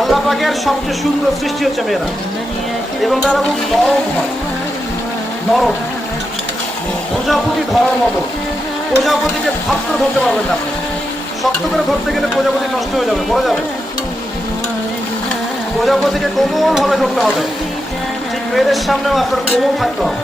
আল্লাহ পাকের সবচেয়ে সুন্দর সৃষ্টি হচ্ছে মেয়েরা, এবং তারা খুব নরম হয়, নরম, প্রজাপতি ধরার মতো। প্রজাপতিকে ভাব করে ধরতে পারবেন না, শক্ত করে ধরতে গেলে প্রজাপতি নষ্ট হয়ে যাবে, পড়ে যাবে। প্রজাপতিকে কোমল ভাবে ধরতে হবে, ঠিক মেয়েদের সামনেও আপনার কোমল থাকতে হবে।